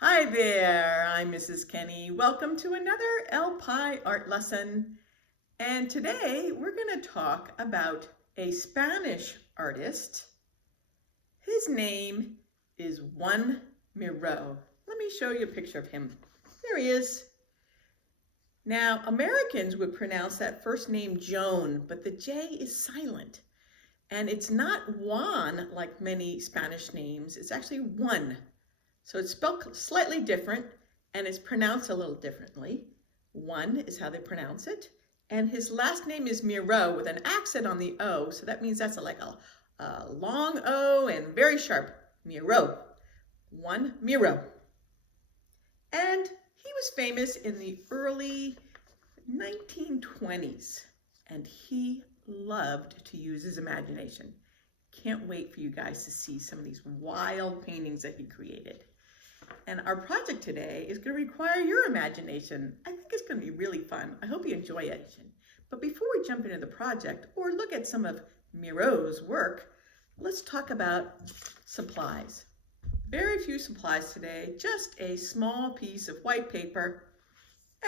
Hi there, I'm Mrs. Kenny. Welcome to another El art lesson. And today we're going to talk about a Spanish artist. His name is Joan Miro. Let me show you a picture of him. There he is. Now, Americans would pronounce that first name Joan, but the J is silent. And it's not Juan like many Spanish names, it's actually Juan. So it's spelled slightly different and it's pronounced a little differently. One is how they pronounce it. And his last name is Miro with an accent on the O. So that means that's like a long O and very sharp. Miro. Joan Miro. And he was famous in the early 1920s. And he loved to use his imagination. Can't wait for you guys to see some of these wild paintings that he created. And our project today is going to require your imagination. I think it's going to be really fun. I hope you enjoy it. But before we jump into the project or look at some of Miro's work, let's talk about supplies. Very few supplies today, just a small piece of white paper.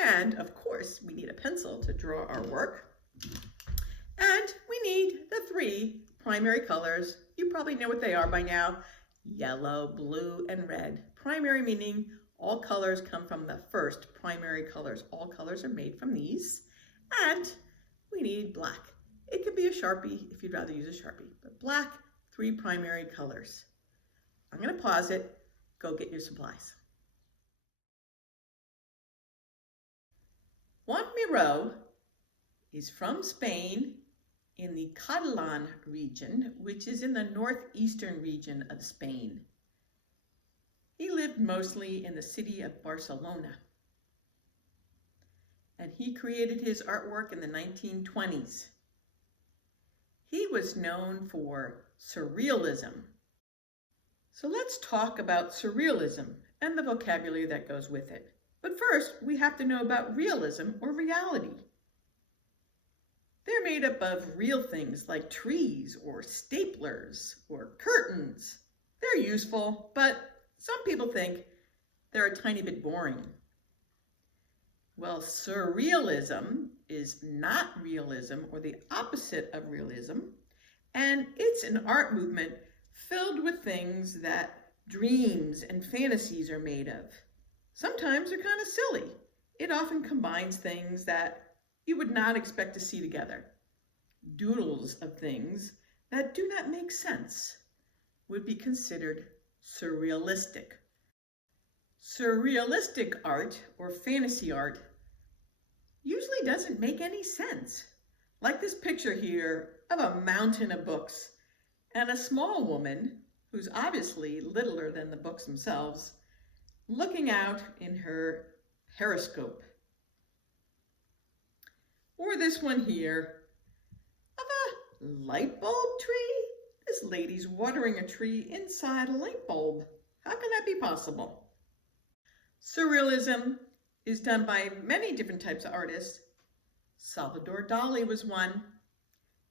And of course, we need a pencil to draw our work. And we need the three primary colors. You probably know what they are by now. Yellow, blue, and red. Primary meaning all colors come from the first primary colors. All colors are made from these. And we need black. It could be a Sharpie if you'd rather use a Sharpie, but black, three primary colors. I'm going to pause it. Go get your supplies. Joan Miro is from Spain in the Catalan region, which is in the northeastern region of Spain. He lived mostly in the city of Barcelona. And he created his artwork in the 1920s. He was known for surrealism. So let's talk about surrealism and the vocabulary that goes with it. But first, we have to know about realism or reality. They're made up of real things like trees or staplers or curtains. They're useful, but some people think they're a tiny bit boring. Well, surrealism is not realism or the opposite of realism, and it's an art movement filled with things that dreams and fantasies are made of. Sometimes they're kind of silly. It often combines things that you would not expect to see together. Doodles of things that do not make sense would be considered surrealistic. Surrealistic art or fantasy art usually doesn't make any sense. Like this picture here of a mountain of books and a small woman who's obviously littler than the books themselves, looking out in her periscope. Or this one here of a light bulb tree. This lady's watering a tree inside a light bulb. How can that be possible? Surrealism is done by many different types of artists. Salvador Dali was one,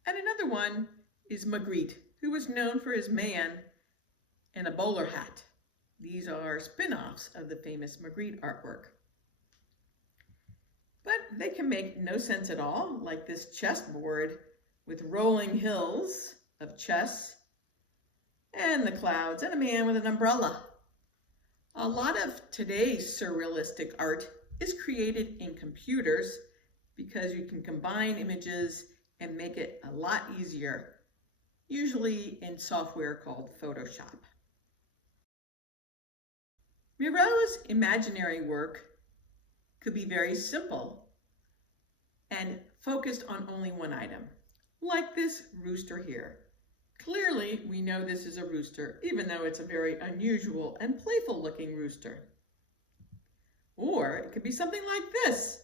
and another one is Magritte, who was known for his man in a bowler hat. These are spin-offs of the famous Magritte artwork. But they can make no sense at all, like this chessboard with rolling hills of chess and the clouds and a man with an umbrella. A lot of today's surrealistic art is created in computers because you can combine images and make it a lot easier, usually in software called Photoshop. Miro's imaginary work could be very simple and focused on only one item, like this rooster here. Clearly, we know this is a rooster, even though it's a very unusual and playful looking rooster. Or it could be something like this,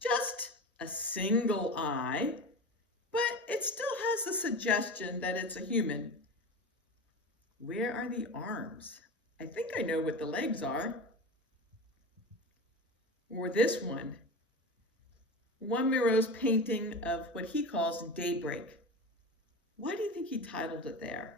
just a single eye, but it still has the suggestion that it's a human. Where are the arms? I think I know what the legs are. Or this one, Joan Miro's painting of what he calls daybreak. Why do you think he titled it there?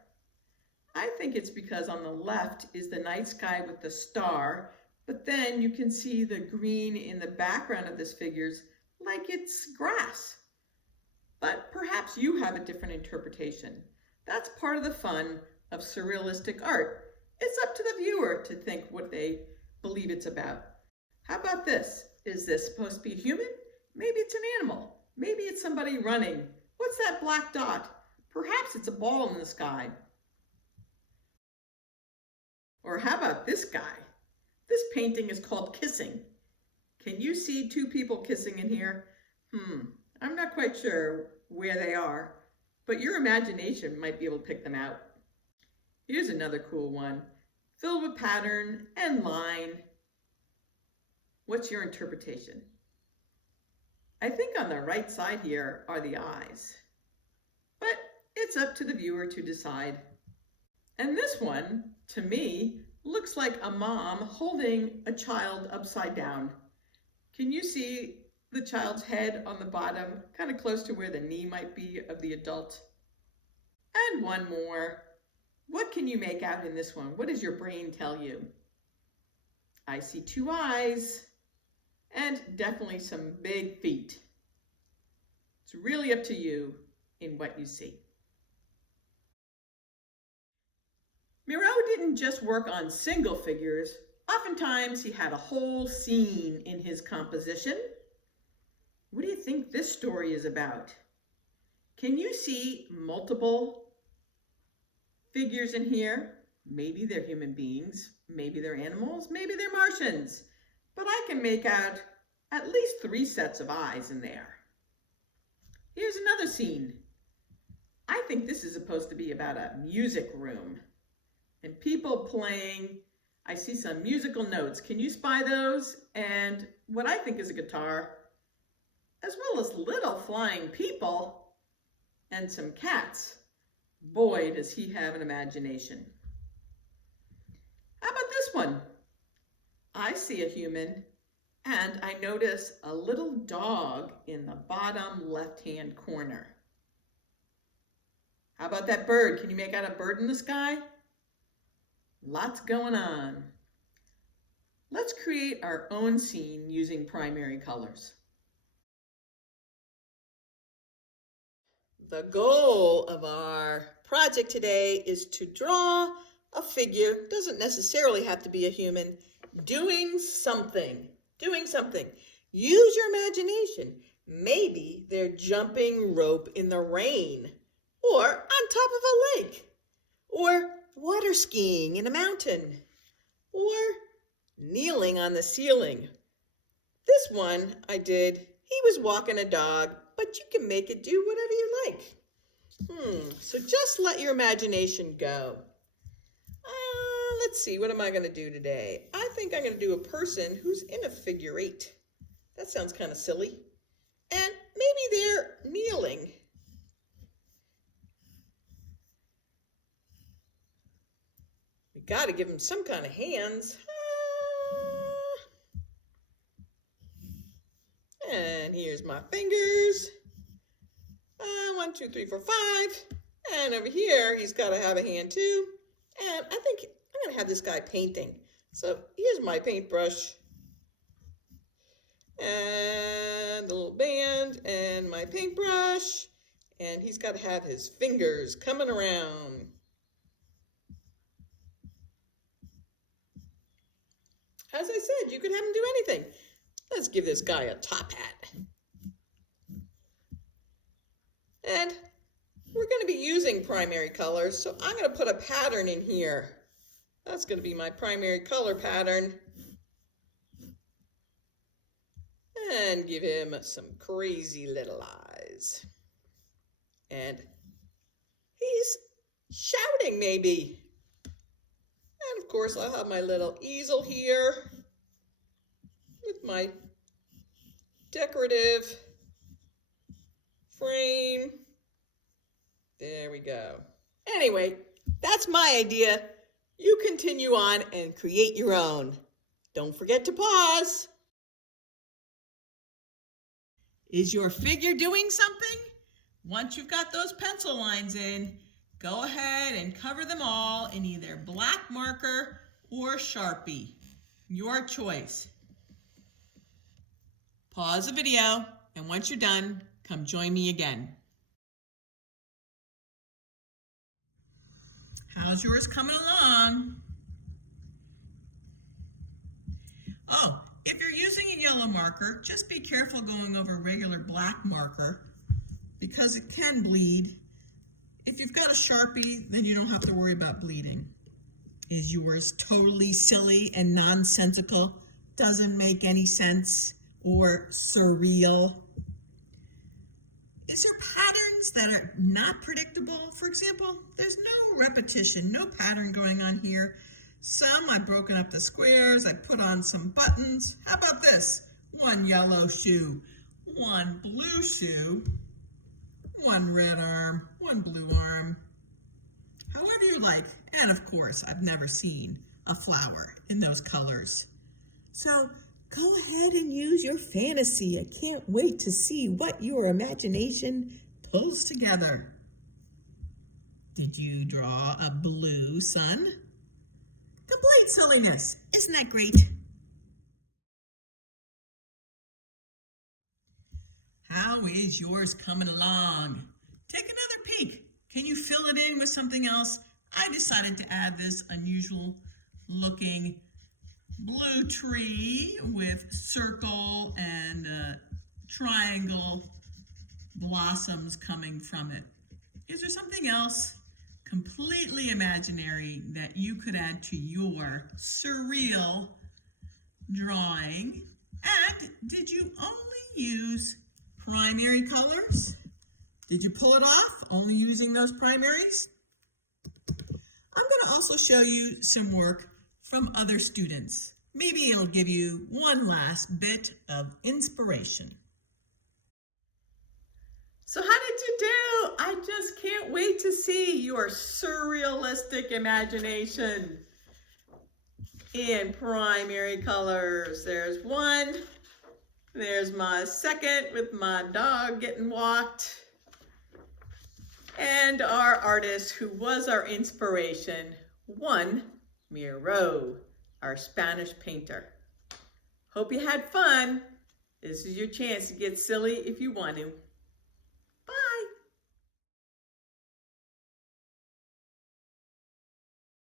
I think it's because on the left is the night sky with the star But then you can see the green in the background of this figures like it's grass. But perhaps you have a different interpretation. That's part of the fun of surrealistic art. It's up to the viewer to think what they believe it's about. How about this? Is this supposed to be a human? Maybe it's an animal. Maybe it's somebody running. What's that black dot? Perhaps it's a ball in the sky. Or how about this guy? This painting is called Kissing. Can you see two people kissing in here? I'm not quite sure where they are, but your imagination might be able to pick them out. Here's another cool one, filled with pattern and line. What's your interpretation? I think on the right side here are the eyes, but it's up to the viewer to decide. And this one, to me, looks like a mom holding a child upside down. Can you see the child's head on the bottom, kind of close to where the knee might be of the adult? And one more. What can you make out in this one? What does your brain tell you? I see two eyes and definitely some big feet. It's really up to you in what you see. Miro didn't just work on single figures. Oftentimes he had a whole scene in his composition. What do you think this story is about? Can you see multiple figures in here? Maybe they're human beings, maybe they're animals, maybe they're Martians. But I can make out at least 3 sets of eyes in there. Here's another scene. I think this is supposed to be about a music room and people playing. I see some musical notes. Can you spy those? And what I think is a guitar, as well as little flying people and some cats. Boy, does he have an imagination. How about this one? I see a human and I notice a little dog in the bottom left-hand corner. How about that bird? Can you make out a bird in the sky? Lots going on. Let's create our own scene using primary colors. The goal of our project today is to draw a figure, doesn't necessarily have to be a human, doing something. Use your imagination. Maybe they're jumping rope in the rain, or on top of a lake, or water skiing in a mountain, or kneeling on the ceiling. This one I did, he was walking a dog, but you can make it do whatever you like. So just let your imagination go. Let's see, what am I going to do today? I think I'm going to do a person who's in a figure 8. That sounds kind of silly. And maybe they're kneeling. We got to give them some kind of hands. And here's my fingers. 1, 2, 3, 4, 5. And over here, he's got to have a hand too. And I think I'm going to have this guy painting. So here's my paintbrush. And the little band and my paintbrush. And he's got to have his fingers coming around. As I said, you could have him do anything. Let's give this guy a top hat. And we're going to be using primary colors, so I'm going to put a pattern in here. That's going to be my primary color pattern. And give him some crazy little eyes. And he's shouting maybe. And of course I'll have my little easel here with my decorative frame. There we go. Anyway, that's my idea. You continue on and create your own. Don't forget to pause. Is your figure doing something? Once you've got those pencil lines in, go ahead and cover them all in either black marker or Sharpie. Your choice. Pause the video, and once you're done, come join me again. How's yours coming along? Oh, if you're using a yellow marker, just be careful going over a regular black marker because it can bleed. If you've got a Sharpie, then you don't have to worry about bleeding. Is yours totally silly and nonsensical? Doesn't make any sense? Or surreal? Is there patterns that are not predictable? For example, there's no repetition, no pattern going on here. Some I've broken up the squares, I put on some buttons. How about this? One yellow shoe, one blue shoe, one red arm, one blue arm. However you like. And of course, I've never seen a flower in those colors. So go ahead and use your fantasy. I can't wait to see what your imagination pulls together. Did you draw a blue sun? Complete silliness. Isn't that great? How is yours coming along? Take another peek. Can you fill it in with something else? I decided to add this unusual looking blue tree with circle and triangle blossoms coming from it. Is there something else completely imaginary that you could add to your surreal drawing? And did you only use primary colors? Did you pull it off only using those primaries? I'm going to also show you some work from other students. Maybe it'll give you one last bit of inspiration. So how did you do? I just can't wait to see your surrealistic imagination in primary colors. There's one. There's my second with my dog getting walked. And our artist who was our inspiration, Joan Miro, our Spanish painter. Hope you had fun. This is your chance to get silly if you want to.